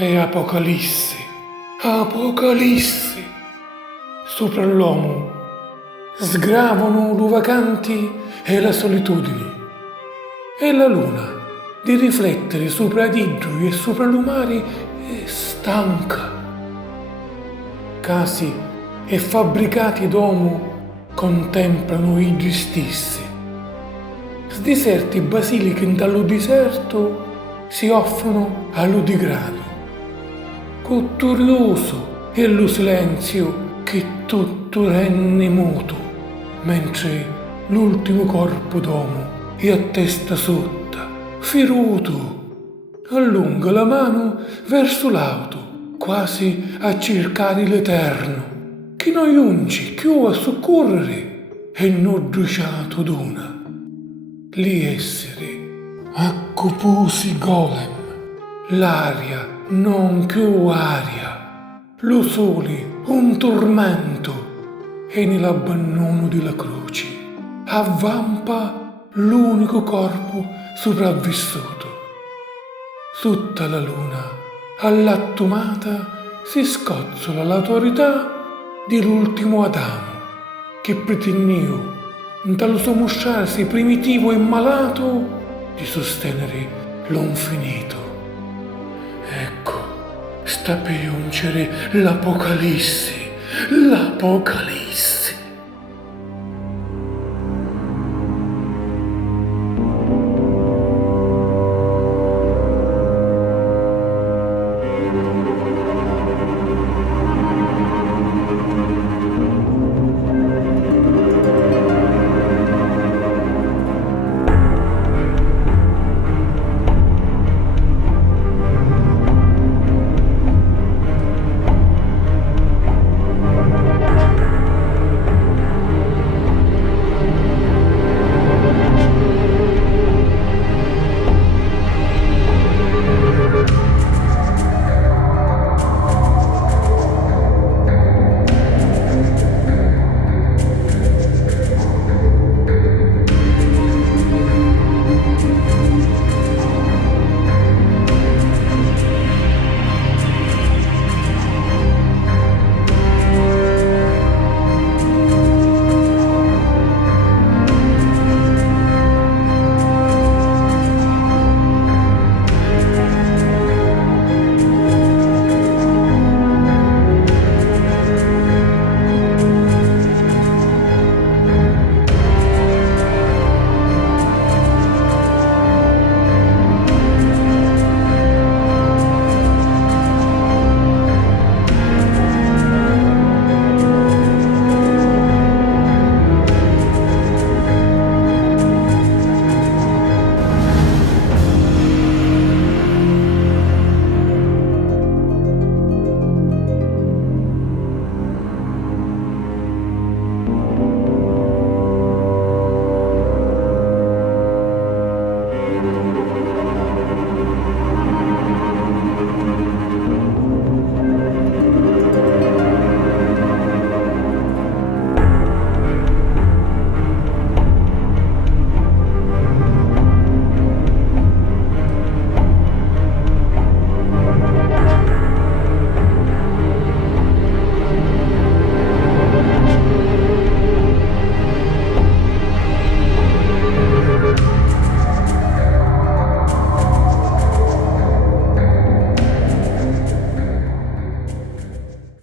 È Apocalisse, Apocalisse. Sopra l'uomo sgravano l'uvacanti e la solitudine. E la luna, di riflettere sopra di lui e sopra l'umare, è stanca. Casi e fabbricati d'uomo contemplano i stessi. Sdiserti basiliche dallo deserto si offrono all'udigrado. Cotturioso è lo silenzio che tutto renne muto, mentre l'ultimo corpo d'uomo è a testa sotta, feruto, allunga la mano verso l'auto, quasi a cercare l'eterno, che noi unci più a soccorrere e non bruciato d'una. Gli esseri, accoposi golem, l'aria non più aria, lo sole un tormento e nell'abbandono della croce avvampa l'unico corpo sopravvissuto. Sotto la luna, allattumata, si scozzola l'autorità dell'ultimo Adamo, che pretendeva, dallo suo mostrarsi primitivo e malato, di sostenere l'infinito. Ecco, sta per giungere l'Apocalisse, l'Apocalisse.